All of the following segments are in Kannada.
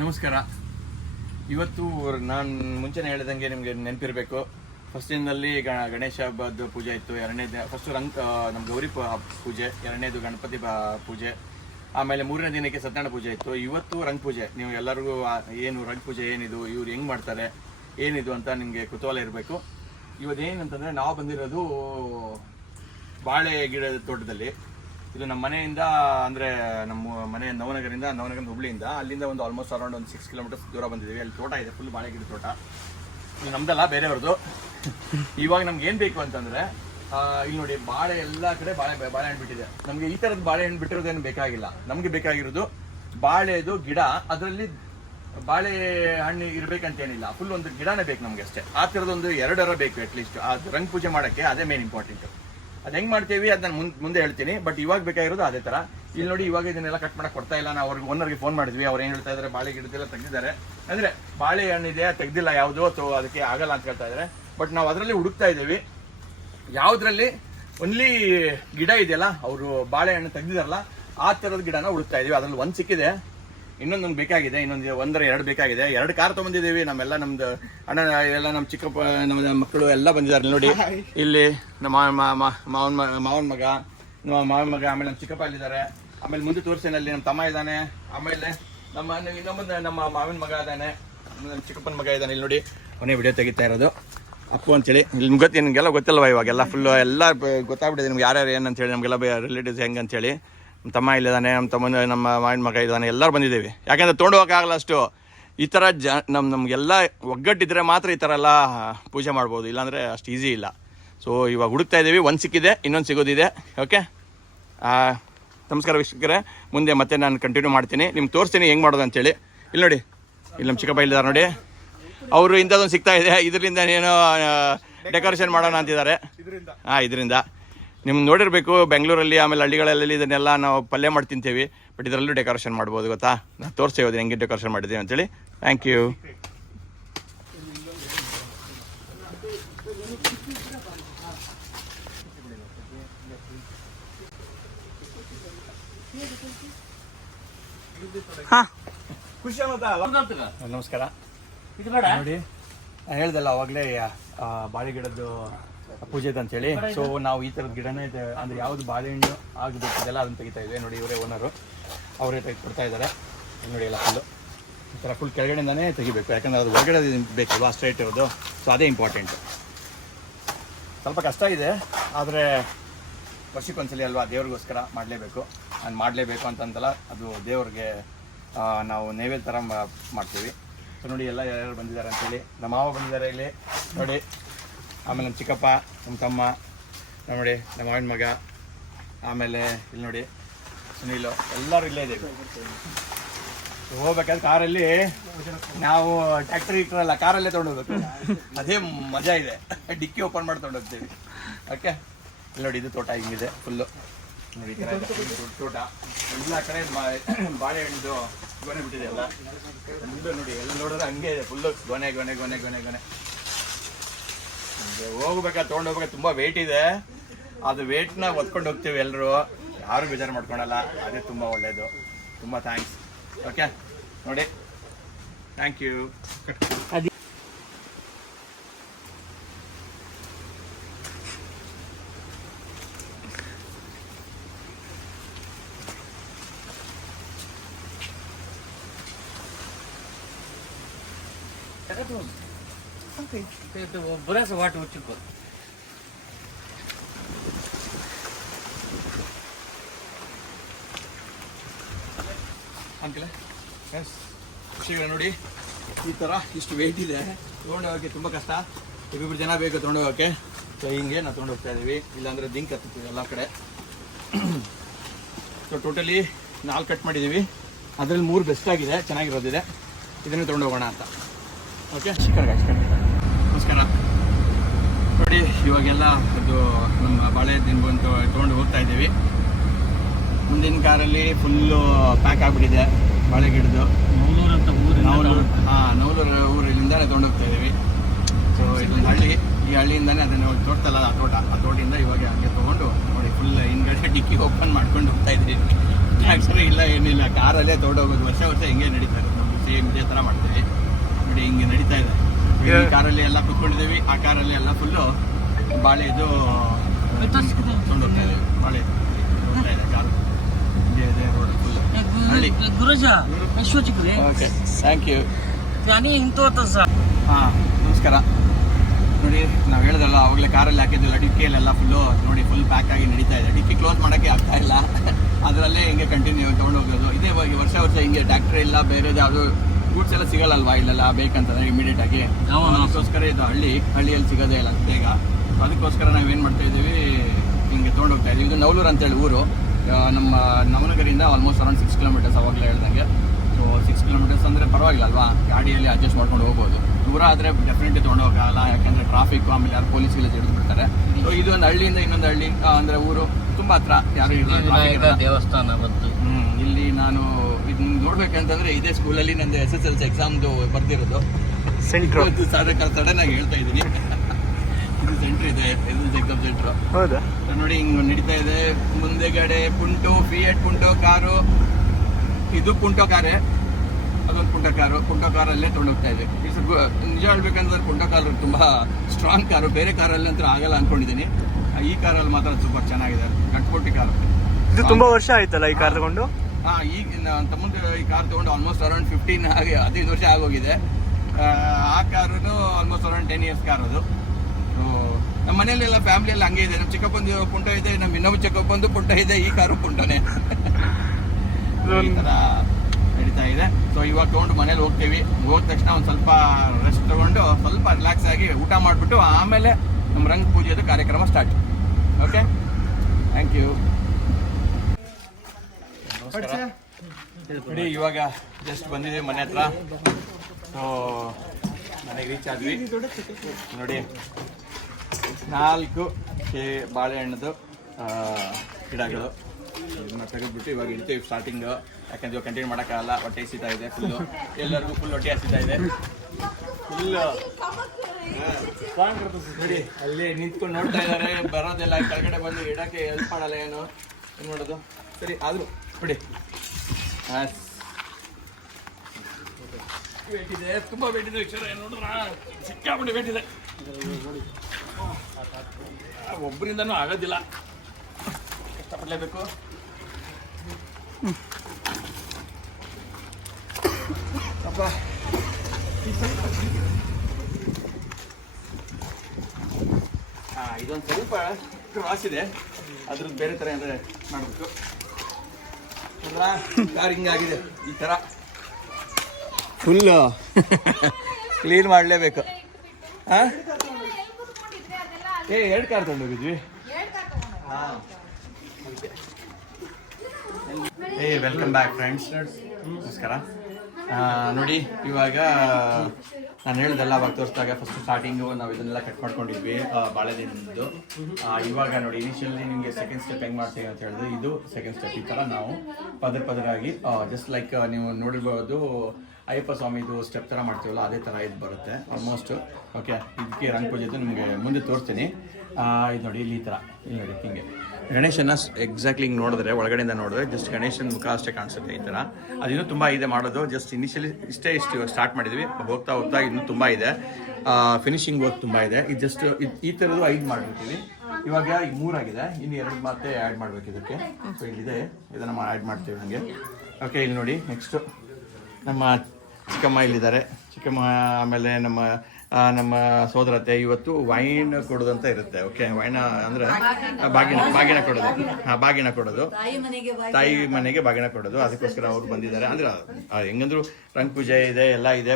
ನಮಸ್ಕಾರ. ಇವತ್ತು ನಾನು ಮುಂಚೆನೇ ಹೇಳಿದಂಗೆ ನಿಮಗೆ ನೆನಪಿರಬೇಕು, ಫಸ್ಟ್ ದಿನದಲ್ಲಿ ಗಣೇಶ ಹಬ್ಬದ ಪೂಜೆ ಇತ್ತು. ಎರಡನೇ ಫಸ್ಟ್ ನಮ್ಮ ಗೌರಿ ಪೂಜೆ, ಎರಡನೇದು ಗಣಪತಿ ಪೂಜೆ, ಆಮೇಲೆ ಮೂರನೇ ದಿನಕ್ಕೆ ಸತ್ಯನಾರಾಯಣ ಪೂಜೆ ಇತ್ತು. ಇವತ್ತು ರಂಗ ಪೂಜೆ. ನೀವು ಎಲ್ಲರಿಗೂ ಏನು ರಂಗ ಪೂಜೆ ಏನಿದು, ಇವ್ರು ಹೆಂಗೆ ಮಾಡ್ತಾರೆ ಏನಿದು ಅಂತ ನಿಮಗೆ ಕುತೂಹಲ ಇರಬೇಕು. ಇವತ್ತೇನಂತಂದರೆ ನಾವು ಬಂದಿರೋದು ಬಾಳೆ ಗಿಡದ ತೋಟದಲ್ಲಿ. ಇದು ನಮ್ಮ ಮನೆಯಿಂದ ಅಂದರೆ ನಮ್ಮ ಮನೆ ನವನಗರ ಹುಬ್ಳಿಯಿಂದ ಅಲ್ಲಿಂದ ಒಂದು ಆಲ್ಮೋಸ್ಟ್ ಅರೌಂಡ್ ಒಂದು 6 ಕಿಲೋಮೀಟರ್ಸ್ ದೂರ ಬಂದಿದ್ದೀವಿ. ಅಲ್ಲಿ ತೋಟ ಇದೆ, ಫುಲ್ ಬಾಳೆ ಗಿಡ ತೋಟ. ಇದು ನಮ್ದಲ್ಲ, ಬೇರೆಯವ್ರದ್ದು. ಇವಾಗ ನಮ್ಗೆ ಏನು ಬೇಕು ಅಂತಂದರೆ, ಇಲ್ಲಿ ನೋಡಿ ಬಾಳೆ ಎಲ್ಲ ಕಡೆ ಬಾಳೆಹಣ್ಣು ಬಿಟ್ಟಿದೆ. ನಮಗೆ ಈ ಥರದ ಬಾಳೆಹಣ್ಣು ಬಿಟ್ಟಿರೋದೇನು ಬೇಕಾಗಿಲ್ಲ. ನಮಗೆ ಬೇಕಾಗಿರೋದು ಬಾಳೆದು ಗಿಡ, ಅದರಲ್ಲಿ ಬಾಳೆ ಹಣ್ಣು ಇರಬೇಕಂತೇನಿಲ್ಲ, ಫುಲ್ ಒಂದು ಗಿಡನೇ ಬೇಕು ನಮ್ಗೆ ಅಷ್ಟೇ. ಆ ಥರದೊಂದು 2 ಬೇಕು ಅಟ್ಲೀಸ್ಟ್. ಅದು ರಂಗ ಪೂಜೆ ಮಾಡೋಕ್ಕೆ ಅದೇ ಮೇನ್ ಇಂಪಾರ್ಟೆಂಟ್. ಅದು ಹೆಂಗೆ ಮಾಡ್ತೀವಿ ಅದು ನಾನು ಮುಂದೆ ಹೇಳ್ತೀನಿ. ಬಟ್ ಇವಾಗ ಬೇಕಾಗಿರೋದು ಅದೇ ಥರ. ಇಲ್ಲಿ ನೋಡಿ, ಇವಾಗ ಇದನ್ನೆಲ್ಲ ಕಟ್ ಮಾಡಕ್ಕೆ ಕೊಡ್ತಾ ಇಲ್ಲ. ನಾವು ಓನರ್ಗೆ ಫೋನ್ ಮಾಡಿದ್ವಿ. ಅವ್ರು ಏನು ಹೇಳ್ತಾ ಇದ್ದಾರೆ, ಬಾಳೆ ಗಿಡದೆಲ್ಲ ತೆಗೆದಿದ್ದಾರೆ, ಅಂದರೆ ಬಾಳೆ ಹಣ್ಣಿದೆ ತೆಗೆದಿಲ್ಲ ಯಾವುದೋ, ಅಥವಾ ಅದಕ್ಕೆ ಆಗಲ್ಲ ಅಂತ ಹೇಳ್ತಾ ಇದ್ದಾರೆ. ಬಟ್ ನಾವು ಅದರಲ್ಲಿ ಹುಡುಕ್ತಾ ಇದ್ದೀವಿ, ಯಾವುದ್ರಲ್ಲಿ ಓನ್ಲಿ ಗಿಡ ಇದೆಯಲ್ಲ, ಅವರು ಬಾಳೆಹಣ್ಣು ತೆಗೆದಿದಾರಲ್ಲ ಆ ಥರದ ಗಿಡನ ಹುಡುಕ್ತಾ ಇದ್ದೀವಿ. ಅದರಲ್ಲಿ ಒಂದು ಸಿಕ್ಕಿದೆ, ಇನ್ನೊಂದು ಬೇಕಾಗಿದೆ, ಇನ್ನೊಂದು 1-2 ಬೇಕಾಗಿದೆ. 2 ಕಾರ್ ತೊಗೊಂಡಿದ್ದೀವಿ. ನಮ್ದು ಅಣ್ಣ ಎಲ್ಲ, ನಮ್ಮ ಚಿಕ್ಕಪ್ಪ, ನಮ್ಮ ಮಕ್ಕಳು ಎಲ್ಲ ಬಂದಿದ್ದಾರೆ ನೋಡಿ. ಇಲ್ಲಿ ನಮ್ಮ ಮಾವನ ಮಗ, ಆಮೇಲೆ ನಮ್ಮ ಚಿಕ್ಕಪ್ಪ ಇಲ್ಲಿದ್ದಾರೆ. ಆಮೇಲೆ ಮುಂದೆ ತೋರಿಸಿನಲ್ಲಿ ನಮ್ಮ ತಮ್ಮ ಇದ್ದಾನೆ. ಆಮೇಲೆ ನಮ್ಮ ಮಾವಿನ ಮಗ ಇದ್ದಾನೆ, ನಮ್ಮ ಚಿಕ್ಕಪ್ಪನ ಮಗ ಇದ್ದಾನೆ. ಇಲ್ಲಿ ನೋಡಿ, ಅವನೇ ವಿಡಿಯೋ ತೆಗಿತಾ ಇರೋದು ಅಪ್ಪು ಅಂತೇಳಿ. ಇಲ್ಲಿ ನಿಮಗೆಲ್ಲ ಗೊತ್ತಲ್ವ, ಇವಾಗೆಲ್ಲ ಫುಲ್ಲು ಎಲ್ಲ ಗೊತ್ತಾಗ್ಬಿಟ್ಟಿದೆ ನಿಮ್ಗೆ ಯಾರ್ಯಾರು ಏನಂತೇಳಿ, ನಮಗೆಲ್ಲ ರಿಲೇಟಿವ್ಸ್ ಹೆಂಗೆ ಅಂತೇಳಿ. ನಮ್ಮ ತಮ್ಮ ಇಲ್ಲಿದ್ದಾನೆ, ನಮ್ಮ ಮಾವಿನ ಮಗ ಇದ್ದಾನೆ, ಎಲ್ಲರೂ ಬಂದಿದ್ದೀವಿ. ಯಾಕೆಂದರೆ ತೊಗೊಂಡು ಹೋಗೋಕ್ಕಾಗಲ್ಲ ಅಷ್ಟು. ಈ ಥರ ನಮಗೆಲ್ಲ ಒಗ್ಗಟ್ಟಿದ್ರೆ ಮಾತ್ರ ಈ ಥರ ಎಲ್ಲ ಪೂಜೆ ಮಾಡ್ಬೋದು, ಇಲ್ಲಾಂದರೆ ಅಷ್ಟು ಈಸಿ ಇಲ್ಲ. ಸೊ ಇವಾಗ ಹುಡುಕ್ತಾ ಇದ್ದೀವಿ. ಒಂದು ಸಿಕ್ಕಿದೆ, ಇನ್ನೊಂದು ಸಿಗೋದಿದೆ. ಓಕೆ, ನಮಸ್ಕಾರ ವೀಕ್ಷಕರೇ. ಮುಂದೆ ಮತ್ತೆ ನಾನು ಕಂಟಿನ್ಯೂ ಮಾಡ್ತೀನಿ, ನಿಮ್ಗೆ ತೋರಿಸ್ತೀನಿ ಹೆಂಗೆ ಮಾಡೋದು ಅಂತೇಳಿ. ಇಲ್ಲಿ ನೋಡಿ, ಇಲ್ಲಿ ನಮ್ಮ ಚಿಕ್ಕಪ್ಪ ಇಲ್ಲಿದ್ದಾರೆ ನೋಡಿ. ಅವರು ಇಂಥದ್ದೊಂದು ಸಿಗ್ತಾ ಇದೆ, ಇದರಿಂದ ಏನೋ ಡೆಕೋರೇಷನ್ ಮಾಡೋಣ ಅಂತಿದ್ದಾರೆ. ಇದರಿಂದ ನಿಮ್ಗೆ ನೋಡಿರಬೇಕು, ಬೆಂಗಳೂರಲ್ಲಿ ಆಮೇಲೆ ಹಳ್ಳಿಗಳಲ್ಲಿ ಇದನ್ನೆಲ್ಲ ನಾವು ಪಲ್ಯ ಮಾಡಿ ತಿಂತೀವಿ. ಬಟ್ ಇದರಲ್ಲೂ ಡೆಕೋರೇಷನ್ ಮಾಡ್ಬೋದು, ಗೊತ್ತಾ? ನಾನು ತೋರಿಸ್ತಾ ಹೆಂಗೆ ಡೆಕೋರೇಷನ್ ಮಾಡಿದ್ದೀವಿ ಅಂತೇಳಿ. Thank you. ಹಾಂ, ಖುಷಿ ನಮಸ್ಕಾರ. ನೋಡಿ, ಹೇಳ್ದಲ್ಲ ಅವಾಗಲೇ ಬಾಳೆ ಗಿಡದ್ದು ಪೂಜೆ ಅಂತೇಳಿ. ಸೊ ನಾವು ಈ ಥರದ ಗಿಡನೇ ಅಂದರೆ ಯಾವುದು ಬಾಳೆಹಣ್ಣು ಆಗಬೇಕಿದೆಲ್ಲ ಅದನ್ನು ತೆಗಿತಾ ಇದ್ವಿ. ನೋಡಿ, ಇವರೇ ಓನರು, ಅವರೇ ತೆಗೆದು ಕೊಡ್ತಾ ಇದ್ದಾರೆ. ನೋಡಿ, ಎಲ್ಲ ಫುಲ್ಲು ಈ ಥರ ಫುಲ್ ಕೆಳಗಡೆಯಿಂದನೇ ತೆಗಿಬೇಕು, ಯಾಕಂದರೆ ಅದು ಹೊರಗಡೆ ಬೇಕಲ್ವಾ, ಸ್ಟ್ರೈಟ್ ಇರೋದು. ಸೊ ಅದೇ ಇಂಪಾರ್ಟೆಂಟು. ಸ್ವಲ್ಪ ಕಷ್ಟ ಇದೆ, ಆದರೆ ವರ್ಷಕ್ಕೊಂದ್ಸಲಿ ಅಲ್ವಾ, ದೇವ್ರಿಗೋಸ್ಕರ ಮಾಡಲೇಬೇಕು. ನಾನು ಮಾಡಲೇಬೇಕು ಅಂತಂತಲ್ಲ, ಅದು ದೇವ್ರಿಗೆ ನಾವು ನೈವೇದ್ಯ ಥರ ಮಾಡ್ತೀವಿ. ಸೊ ನೋಡಿ, ಎಲ್ಲ ಯಾರ್ಯಾರು ಬಂದಿದ್ದಾರೆ ಅಂತೇಳಿ. ನಮ್ಮ ಮಾವ ಬಂದಿದ್ದಾರೆ ಇಲ್ಲಿ ನೋಡಿ, ಆಮೇಲೆ ನಮ್ಮ ಚಿಕ್ಕಪ್ಪ, ನಮ್ಮ ತಮ್ಮ, ನೋಡಿ ನಮ್ಮ ಮಾವಿನ ಮಗ, ಆಮೇಲೆ ಇಲ್ಲಿ ನೋಡಿ ಸುನೀಲು, ಎಲ್ಲರೂ ಇಲ್ಲೇ ಇದ್ದೀವಿ. ಹೋಗ್ಬೇಕಾದ್ರೆ ಕಾರಲ್ಲಿ, ನಾವು ಟ್ಯಾಕ್ಟ್ರಿ ಇಟ್ಟರಲ್ಲ, ಕಾರಲ್ಲೇ ತೊಗೊಂಡೋಗ್ಬೇಕು. ಅದೇ ಮಜಾ ಇದೆ, ಡಿಕ್ಕಿ ಓಪನ್ ಮಾಡಿ ತೊಗೊಂಡೋಗ್ತೀವಿ. ಓಕೆ, ಇಲ್ಲಿ ನೋಡಿ, ಇದು ತೋಟ ಹಿಂಗಿದೆ ಫುಲ್ಲು. ನೋಡಿ, ಈ ಥರ ಇದೆ ತೋಟ. ಎಲ್ಲ ಕಡೆ ಬಾಳೆಹಣ್ಣು ಗೊನೆ ಬಿಟ್ಟಿದೆ ಎಲ್ಲ. ನೋಡಿ, ಎಲ್ಲ ನೋಡಿದ್ರೆ ಹಂಗೆ ಇದೆ ಫುಲ್ಲು, ಗೊನೆ. ಹೋಗ್ಬೇಕಾದ್ರೆ ತೊಗೊಂಡೋಗ್ಬೇಕಾದ್ರೆ ತುಂಬ ವೆಯ್ಟ್ ಇದೆ. ಅದು ವೆಯ್ಟ್ನ ಒತ್ಕೊಂಡು ಹೋಗ್ತೀವಿ ಎಲ್ಲರೂ, ಯಾರು ಬೇಜಾರು ಮಾಡ್ಕೊಳಲ್ಲ. ಅದೇ ತುಂಬ ಒಳ್ಳೆಯದು. ತುಂಬ ಥ್ಯಾಂಕ್ಸ್. ಓಕೆ, ನೋಡಿ, ಥ್ಯಾಂಕ್ ಯು. बराच वाट उचल ಅಂಕಲ್. ಎಸ್, ಖುಷಿಗಳು ನೋಡಿ. ಈ ಥರ ಇಷ್ಟು ವೆಯ್ಟ್ ಇದೆ, ತೊಗೊಂಡೋಗೋಕ್ಕೆ ತುಂಬ ಕಷ್ಟ. ಇಬ್ಬಿಬ್ಬರು ಜನ ಬೇಕು ತೊಗೊಂಡೋಗೋಕ್ಕೆ. ಸೊ ಹಿಂಗೆ ನಾವು ತೊಗೊಂಡೋಗ್ತಾ ಇದ್ದೀವಿ, ಇಲ್ಲಾಂದರೆ ದಿಂಕ್ ಹತ್ತಿದ್ದೀವಿ ಎಲ್ಲ ಕಡೆ. ಸೊ ಟೋಟಲಿ 4 ಕಟ್ ಮಾಡಿದ್ದೀವಿ, ಅದರಲ್ಲಿ 3 ಬೆಸ್ಟ್ ಆಗಿದೆ, ಚೆನ್ನಾಗಿರೋದಿದೆ. ಇದನ್ನೇ ತೊಗೊಂಡೋಗೋಣ ಅಂತ. ಓಕೆ, ನಮಸ್ಕಾರ. ನೋಡಿ, ಇವಾಗೆಲ್ಲ ಅದು ನಮ್ಮ ಬಾಳೆ ದಿನ ತೊಗೊಂಡು ಹೋಗ್ತಾ ಇದ್ದೀವಿ. ಮುಂದಿನ ಕಾರಲ್ಲಿ ಫುಲ್ಲು ಪ್ಯಾಕ್ ಆಗಿಬಿಟ್ಟಿದೆ ಬಾಳೆ ಗಿಡದ್ದು. ನವಲೂರು ಅಂತ ನವಲೂರು ಊರಿನಿಂದ ತೊಗೊಂಡೋಗ್ತಾ ಇದ್ದೀವಿ. ಸೊ ಇದೊಂದು ಹಳ್ಳಿ, ಈ ಹಳ್ಳಿಯಿಂದನೇ ಅದನ್ನು ತೋಟದಲ್ಲ, ಆ ತೋಟದಿಂದ ಇವಾಗ ಹಂಗೆ ತೊಗೊಂಡು ನೋಡಿ, ಫುಲ್ ಹಿಂದ್ಗಡೆ ಡಿಕ್ಕಿ ಓಪನ್ ಮಾಡ್ಕೊಂಡು ಹೋಗ್ತಾ ಇದ್ದೀವಿ. ಟ್ಯಾಕ್ಸರಿ ಇಲ್ಲ, ಏನಿಲ್ಲ, ಕಾರಲ್ಲೇ ತೊಗೊಂಡೋಗೋದು. ವರ್ಷ ಹಿಂಗೆ ನಡೀತಾ ಇರೋದು ನಮ್ಮದು ಸೇಮ್. ಮಾಡ್ತೀವಿ ನೋಡಿ. ಹಿಂಗೆ ನಡೀತಾ ಇದೆ. ಈ ಕಾರಲ್ಲಿ ಎಲ್ಲ ಕುತ್ಕೊಂಡಿದ್ದೀವಿ, ಆ ಕಾರಲ್ಲಿ ಎಲ್ಲ ಫುಲ್ಲು ಬಾಳೆ ಇದು ತೊಗೊಂಡು ಹೋಗ್ತಾ ಇದ್ದೀವಿ. ಬಾಳೆ ಹೋಗ್ತಾ ಇದೆ ಕಾರು. ಇದೆ ರೋಡ್ ಫುಲ್ ಹಳ್ಳಿ. Okay, thank you. ಹಾಂ, ನಮಸ್ಕಾರ. ನೋಡಿ, ನಾವು ಹೇಳಿದ್ರಲ್ಲ ಅವಾಗಲೇ ಕಾರಲ್ಲಿ ಹಾಕಿದ್ವಲ್ಲ, ಡಿಕ್ಕಿಯಲ್ಲೆಲ್ಲ ಫುಲ್ಲು ನೋಡಿ ಫುಲ್ ಪ್ಯಾಕ್ ಆಗಿ ನಡೀತಾ ಇದೆ. ಡಿಕ್ಕಿ ಕ್ಲೋಸ್ ಮಾಡೋಕ್ಕೆ ಆಗ್ತಾ ಇಲ್ಲ, ಅದರಲ್ಲೇ ಹಿಂಗೆ ಕಂಟಿನ್ಯೂ ತೊಗೊಂಡೋಗೋದು. ಇದೇ ವರ್ಷ ಹಿಂಗೆ ಟ್ಯಾಕ್ಟ್ರಿ ಇಲ್ಲ, ಬೇರೆದು ಅದು ಗೂಡ್ಸ್ ಎಲ್ಲ ಸಿಗಲ್ಲಲ್ವಾ ಇಲ್ಲೆಲ್ಲ ಬೇಕಂತಂದ್ರೆ ಇಮಿಡಿಯೇಟ್ ಆಗಿ. ಅದಕ್ಕೋಸ್ಕರ ಇದು ಹಳ್ಳಿಯಲ್ಲಿ ಸಿಗೋದೇ ಇಲ್ಲ ಬೇಗ. ಅದಕ್ಕೋಸ್ಕರ ನಾವೇನು ಮಾಡ್ತಾ ಇದ್ದೀವಿ, ಹಿಂಗೆ ತೊಗೊಂಡೋಗ್ತಾ ಇದ್ದೀವಿ. ಇದು ನವಲೂರು ಅಂತೇಳಿ ಊರು, ನಮ್ಮ ನವನಗರಿಂದ ಆಲ್ಮೋಸ್ಟ್ ಅರೌಂಡ್ 6 ಕಿಲೋಮೀಟರ್ಸ್. ಅವಾಗಲೇ ಹೇಳ್ದಂಗೆ. ಸೊ 6 ಕಿಲೋಮೀಟರ್ಸ್ ಅಂದರೆ ಪರವಾಗಿಲ್ಲ ಅಲ್ವಾ, ಗಾಡಿಯಲ್ಲಿ ಅಡ್ಜಸ್ಟ್ ಮಾಡ್ಕೊಂಡು ಹೋಗ್ಬೋದು. ದೂರ ಆದರೆ ಡೆಫಿನೆಟ್ಲಿ ತೊಗೊಂಡು ಹೋಗೋಲ್ಲ, ಯಾಕಂದರೆ ಟ್ರಾಫಿಕ್ ಆಮೇಲೆ ಯಾರು ಪೊಲೀಸ್ಗೆಲ್ಲ ಹಿಡಿದು ಬಿಡ್ತಾರೆ. ಸೊ ಇದು ಒಂದು ಹಳ್ಳಿಯಿಂದ ಇನ್ನೊಂದು ಹಳ್ಳಿ ಅಂದರೆ ಊರು ತುಂಬ ಹತ್ರ, ಯಾರು ದೇವಸ್ಥಾನ ಬಂತು. ಇಲ್ಲಿ ನಾನು ಇದು ನೋಡ್ಬೇಕಂತಂದ್ರೆ ಇದೇ ಸ್ಕೂಲಲ್ಲಿ ನಂದು SSLC ಎಕ್ಸಾಮ್ದು ಬರ್ದಿರೋದು. ಸಡನ್ ಆಗಿ ಹೇಳ್ತಾ ಇದ್ದೀನಿ. ಇದು ಸೆಂಟ್ರ್ ಇದೆ, SSLC ಎಕ್ಸಾಮ್ ಸೆಂಟ್ರು. ಹೌದಾ? ನೋಡಿ ಹಿಂಗೆ ನಡೀತಾ ಇದೆ. ಮುಂದೆಗಡೆ ಪುಂಟೋ, ಫಿಯಟ್ ಪುಂಟೋ ಕಾರು. ಇದು ಪುಂಟೋ ಕಾರೇ, ಅದೊಂದು ಪುಂಟೋ ಕಾರಲ್ಲೇ ತೊಗೊಂಡೋಗ್ತಾ ಇದೆ. ನಿಜ ಹೇಳ್ಬೇಕಂದ್ರೆ ಪುಂಟೋ ಕಾರು ತುಂಬ ಸ್ಟ್ರಾಂಗ್ ಕಾರು, ಬೇರೆ ಕಾರಲ್ಲಿ ಅಂತ ಆಗಲ್ಲ ಅಂದ್ಕೊಂಡಿದ್ದೀನಿ. ಈ ಕಾರಲ್ಲಿ ಮಾತ್ರ ಸೂಪರ್ ಚೆನ್ನಾಗಿದೆ, ಗಟ್ಪೊಟ್ಟಿ ಕಾರು. ಇದು ತುಂಬಾ ವರ್ಷ ಆಯ್ತಲ್ಲ ಈ ಕಾರ್ ತಗೊಂಡು? ಹಾಂ, ಈಗ ನಮ್ಮ ಮುಂದೆ ಈ ಕಾರ್ ತೊಗೊಂಡು ಆಲ್ಮೋಸ್ಟ್ ಅರೌಂಡ್ 15 ವರ್ಷ ಆಗೋಗಿದೆ. ಆ car almost around 10 years car ಅದು. ನಮ್ಮ ಮನೆಯಲ್ಲೆಲ್ಲ ಫ್ಯಾಮಿಲಿಯೆಲ್ಲ ಹಂಗೆ ಇದೆ. ನಮ್ಮ ಚಿಕ್ಕಪ್ಪಂದು ಪುಂಟೋ ಇದೆ, ನಮ್ಮ ಇನ್ನೊಬ್ಬ ಚಿಕ್ಕಪ್ಪಂದು ಪುಂಟೋ ಇದೆ, ಈ ಕಾರು ಪುಂಟೋನೇ. ಈ ಥರ ನಡೀತಾ ಇದೆ. ಸೊ ಇವಾಗ ತೊಗೊಂಡು ಮನೇಲಿ ಹೋಗ್ತೀವಿ. ಹೋದ ತಕ್ಷಣ ಒಂದು ಸ್ವಲ್ಪ ರೆಸ್ಟ್ ತೊಗೊಂಡು ಸ್ವಲ್ಪ ರಿಲ್ಯಾಕ್ಸ್ ಆಗಿ ಊಟ ಮಾಡಿಬಿಟ್ಟು ಆಮೇಲೆ ನಮ್ಮ ರಂಗ ಪೂಜೆದು ಕಾರ್ಯಕ್ರಮ ಸ್ಟಾರ್ಟ್. Okay, thank you. ನೋಡಿ, ಇವಾಗ ಜಸ್ಟ್ ಬಂದಿದ್ದೀವಿ ಮನೆ ಹತ್ರ. ಸೊ ಮನೆಗೆ ರೀಚ್ ಆದ್ವಿ. ನೋಡಿ, 4 ಬಾಳೆಹಣ್ಣದು ಗಿಡಗಳು ಇದನ್ನ ತೆಗೆದ್ಬಿಟ್ಟು ಇವಾಗ ಇಡ್ತೀವಿ ಸ್ಟಾರ್ಟಿಂಗು. ಯಾಕಂದ್ರೆ ಇವಾಗ ಕಂಟಿನ್ಯೂ ಮಾಡೋಕ್ಕಾಗಲ್ಲ, ಹೊಟ್ಟೆ ಹಸಿತಾ ಇದೆ ಫುಲ್ಲು. ಎಲ್ಲರಿಗೂ ಫುಲ್ ಹೊಟ್ಟೆ ಹಸಿತಾ ಇದೆ ಫುಲ್. ನೋಡಿ ಅಲ್ಲಿ ನಿಂತ್ಕೊಂಡು ನೋಡ್ತಾ ಇದ್ದಾರೆ, ಬರೋದೆಲ್ಲ ಕೆಳಗಡೆ ಬಂದು ಇಡಕ್ಕೆ ಹೆಲ್ಪ್ ಮಾಡಲ್ಲ. ಏನು ಮಾಡೋದು? ಸರಿ ಆದರೂ ಬಿಡಿ. ವೇಟ್ ಇದೆ, ತುಂಬ ವೇಟ್ ಇದೆ. ನೋಡಿದ್ರ ಸಿಕ್ಕಾಬಿಟ್ಟು ವೇಟ್ ಇದೆ. ಒಬ್ಬರಿಂದನೂ ಆಗೋದಿಲ್ಲ, ಕಷ್ಟಪಡಲೇಬೇಕು. ಅಪ್ಪ ಇದೊಂದು ಸ್ವಲ್ಪ ಕ್ರಾಸ್ ಇದೆ, ಅದ್ರದ್ದು ಬೇರೆ ಥರ ಅಂದರೆ ಮಾಡಬೇಕು. ಕಾರ್ ಹಿಂಗಾಗಿದೆ, ಈ ಥರ ಫುಲ್ಲು ಕ್ಲೀನ್ ಮಾಡಲೇಬೇಕು. ಹಾಂ, 2 ಕಾರ್ ತೊಗೊಂಡೋಗಿದ್ವಿ. ಹಾಂ, ವೆಲ್ಕಮ್ ಬ್ಯಾಕ್ ಫ್ರೆಂಡ್ಸ್. ನಮಸ್ಕಾರ. ನೋಡಿ, ಇವಾಗ ನಾನು ಹೇಳ್ದಲ್ಲ ಅವಾಗ ತೋರಿಸಿದಾಗ ಫಸ್ಟ್ ಸ್ಟಾರ್ಟಿಂಗು ನಾವು ಇದನ್ನೆಲ್ಲ ಕಟ್ ಮಾಡ್ಕೊಂಡಿದ್ವಿ ಬಾಳೆದಿಂದು. ಇವಾಗ ನೋಡಿ, ಇನಿಷಿಯಲಿ ನಿಮಗೆ ಸೆಕೆಂಡ್ ಸ್ಟೆಪ್ ಹೆಂಗೆ ಮಾಡ್ತೀವಿ ಅಂತ ಹೇಳಿದ್ರೆ ಇದು ಸೆಕೆಂಡ್ ಸ್ಟೆಪ್. ಈ ಥರ ನಾವು ಪದರಾಗಿ ಜಸ್ಟ್ ಲೈಕ್ ನೀವು ನೋಡಿರ್ಬೋದು ಅಯ್ಯಪ್ಪ ಸ್ವಾಮಿದು ಸ್ಟೆಪ್ ಥರ ಮಾಡ್ತೀವಲ್ಲ, ಅದೇ ಥರ ಇದು ಬರುತ್ತೆ ಆಲ್ಮೋಸ್ಟ್. ಓಕೆ, ಇದಕ್ಕೆ ರಂಗ ಪೂಜೆ ನಿಮಗೆ ಮುಂದೆ ತೋರಿಸ್ತೀನಿ. ಇದು ನೋಡಿ, ಇಲ್ಲಿ ಈ ಥರ, ಇಲ್ಲಿ ನೋಡಿ ಹಿಂಗೆ ಗಣೇಶನ ಎಕ್ಸಾಕ್ಟ್ಲಿ ಹಿಂಗೆ ನೋಡಿದ್ರೆ, ಒಳಗಡೆಯಿಂದ ನೋಡಿದ್ರೆ ಜಸ್ಟ್ ಗಣೇಶನ ಮುಖ ಅಷ್ಟೇ ಕಾಣಿಸುತ್ತೆ ಈ ಥರ. ಅದಿನ್ನೂ ತುಂಬ ಇದೆ ಮಾಡೋದು. ಜಸ್ಟ್ ಇನಿಷಿಯಲಿ ಇಷ್ಟು ಸ್ಟಾರ್ಟ್ ಮಾಡಿದ್ವಿ. ಹೋಗ್ತಾ ಇನ್ನೂ ತುಂಬ ಇದೆ. ಫಿನಿಶಿಂಗ್ ವರ್ಕ್ ತುಂಬ ಇದೆ. ಇದು ಜಸ್ಟ್ ಈ ಥರದ್ದು 5 ಮಾಡಿರ್ತೀವಿ. ಇವಾಗ ಈಗ 3 ಆಗಿದೆ, ಇನ್ನು 2 ಮತ್ತೆ ಆ್ಯಡ್ ಮಾಡಬೇಕು ಇದಕ್ಕೆ. ಸೊ ಇಲ್ಲಿದೆ, ಇದನ್ನು ಆ್ಯಡ್ ಮಾಡ್ತೀವಿ ಹಾಗೆ. ಓಕೆ, ಇಲ್ಲಿ ನೋಡಿ, ನೆಕ್ಸ್ಟು ನಮ್ಮ ಚಿಕ್ಕಮ್ಮ ಇಲ್ಲಿದ್ದಾರೆ. ಚಿಕ್ಕಮ್ಮ ಆಮೇಲೆ ನಮ್ಮ ಸೋದರತೆ ಇವತ್ತು ವೈನ್ ಕೊಡೋದಂತ ಇರುತ್ತೆ. ಓಕೆ, ವೈನ್ ಅಂದರೆ ಬಾಗಿನ ಕೊಡೋದು. ಬಾಗಿನ ಕೊಡೋದು, ತಾಯಿ ಮನೆಗೆ ಬಾಗಿನ ಕೊಡೋದು. ಅದಕ್ಕೋಸ್ಕರ ಅವ್ರು ಬಂದಿದ್ದಾರೆ. ಅಂದರೆ ಹೆಂಗಂದ್ರು ರಂಗ ಪೂಜೆ ಇದೆ, ಎಲ್ಲ ಇದೆ,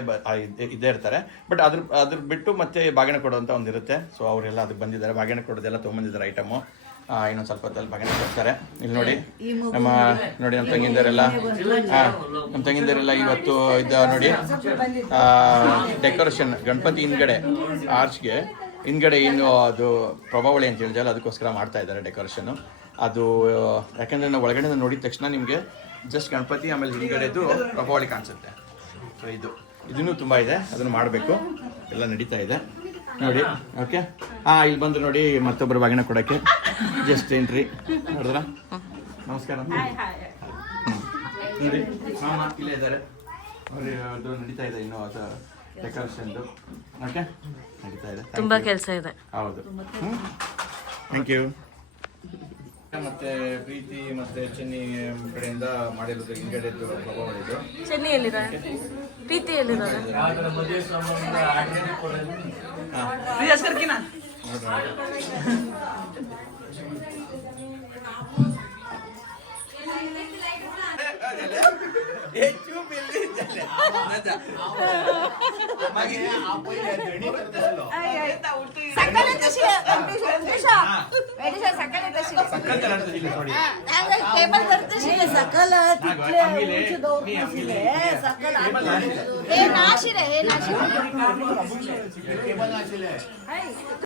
ಇದ್ದೇ ಇರ್ತಾರೆ. ಬಟ್ ಅದ್ರ ಬಿಟ್ಟು ಮತ್ತೆ ಬಾಗಿನ ಕೊಡೋಂಥ ಒಂದು ಇರುತ್ತೆ. ಸೊ ಅವರೆಲ್ಲ ಅದಕ್ಕೆ ಬಂದಿದ್ದಾರೆ. ಬಾಗಿನ ಕೊಡೋದೆಲ್ಲ ತೊಗೊಂಬಂದಿದ್ದಾರೆ ಐಟಮು. ಇನ್ನೊಂದು ಸ್ವಲ್ಪ ಹೊತ್ತಲ್ಲಿ ಬಾಗಿನ ಕೊಡ್ತಾರೆ. ಇಲ್ಲಿ ನೋಡಿ, ನಮ್ಮ ತಂಗಿಂದರೆಲ್ಲ ಇವತ್ತು ಇದು ನೋಡಿ ಡೆಕೋರೇಷನ್ ಗಣಪತಿ ಹಿಂದ್ಗಡೆ ಆರ್ಚ್ಗೆ ಹಿಂದ್ಗಡೆ ಏನು ಅದು ಪ್ರಭಾವಳಿ ಅಂತ ಹೇಳಿದಲ್ಲ, ಅದಕ್ಕೋಸ್ಕರ ಮಾಡ್ತಾ ಇದ್ದಾರೆ ಡೆಕೋರೇಷನ್ನು. ಅದು ಯಾಕಂದರೆ ನಾವು ಒಳಗಡೆ ನೋಡಿದ ತಕ್ಷಣ ನಿಮಗೆ ಜಸ್ಟ್ ಗಣಪತಿ ಆಮೇಲೆ ಹಿಂದ್ಗಡೆದು ಪ್ರಭಾವಳಿ ಕಾಣಿಸುತ್ತೆ. ಸೊ ಇದನ್ನೂ ತುಂಬ ಇದೆ, ಅದನ್ನು ಮಾಡಬೇಕು. ಎಲ್ಲ ನಡೀತಾ ಇದೆ ನೋಡಿ. ಓಕೆ, ಇಲ್ಲಿ ಬಂದು ನೋಡಿ ಮತ್ತೊಬ್ಬರು ಬಾಗಿನ ಕೊಡೋಕ್ಕೆ ಜಸ್ಟ್ ಎಂಟ್ರಿ ನೋಡಿದ್ರ. ನಮಸ್ಕಾರ. ನೋಡಿ, ಮಾಮ ಇಲ್ಲೇ ಇದ್ದಾರೆ. ಅದು ನಡೀತಾ ಇದೆ ಇನ್ನೂ ಅದು ಡೆಕೋರೇಷನ್ದು. ಓಕೆ, ನಡೀತಾ ಇದೆ. ತುಂಬಾ ಕೆಲಸ ಇದೆ. ಹೌದು. Thank you. ಮತ್ತೆ ಪ್ರೀತಿ ಮತ್ತೆ ಚೆನ್ನಿ ಕಡೆಯಿಂದ ಮಾಡಿರೋದು ಹಿಂಗಡೆದ್ದು ಇದು ಚೆನ್ನಿ ಎಲ್ಲಿದ್ದಾರೆ? ಪ್ರೀತಿ ಎಲ್ಲಿದ್ದಾರೆ? ಮದುವೆ ಸಂಬಂಧ हे नाशिर आहे, हे नाशिर.